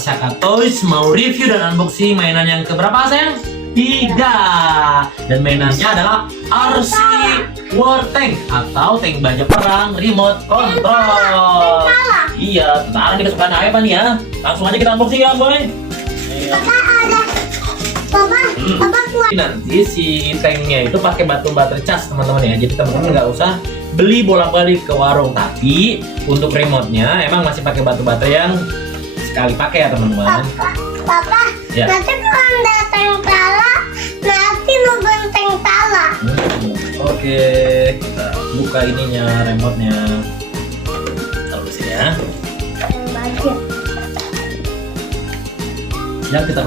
Shaka Toys mau review dan unboxing mainan yang keberapa sayang? 3. Dan mainannya adalah RC War Tank atau tank baja perang remote control. Iya, tentara nih kesukaan apa nih ya? Langsung aja kita unboxing ya boy. Papa kuat. Nanti si tanknya itu pakai batu baterai cas teman-teman ya. Jadi teman-teman nggak usah beli bolak-balik ke warung. Tapi untuk remote-nya emang masih pakai batu baterai yang sekali pakai ya teman-teman. Papa, Ya. nanti kalau datang tala, nanti lu benteng tala. Oke, kita buka ininya, remote-nya. Taruh di sini ya. Baju. Yang kita